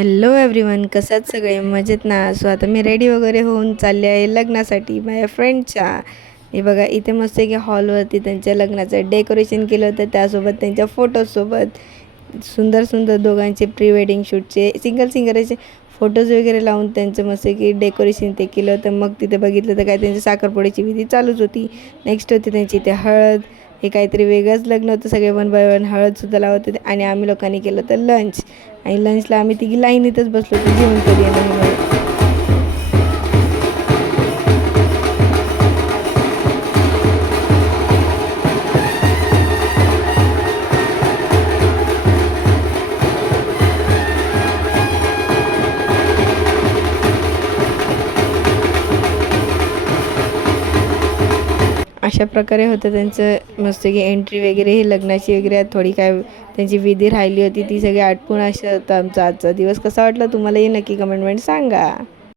Hello everyone, कसं आहेत सगळे? मजेत ना? सो आता मी रेडी वगैरे होऊन चालले आहे लग्नासाठी माझ्या फ्रेंडच्या. हे बघा, इथे मस्त की हॉलवरती त्यांच्या लग्नाचं डेकोरेशन केलं होतं, त्यासोबत त्यांच्या फोटोसोबत सुंदर सुंदर दोघांचे प्री वेडिंग शूटचे सिंगल असे फोटोज वगैरे लावून त्यांचं मस्त की डेकोरेशन ते केलं होतं. मग तिथे बघितलं तर काय त्यांची साखरपुड्याची विधी चालूच होती. नेक्स्ट होती त्यांची इथे हळद. हे काहीतरी वेगळंच लग्न होतं, सगळे वन बाय वन हळदसुद्धा लावत होते. आणि आम्ही लोकांनी केलं होतं लंच. आणि लंचला आम्ही तिघी लाईनीतच बसलो होतो जेवण करूया म्हणून. अशा प्रकारे होतं त्यांचं मस्त की एंट्री वगैरे ही लग्नाची वगैरे. थोडी काय त्यांची विधी राहिली होती ती सगळी आटपून. असं होतं आमचा आजचा दिवस. कसा वाटला तुम्हालाही नक्की कमेंटमध्ये सांगा.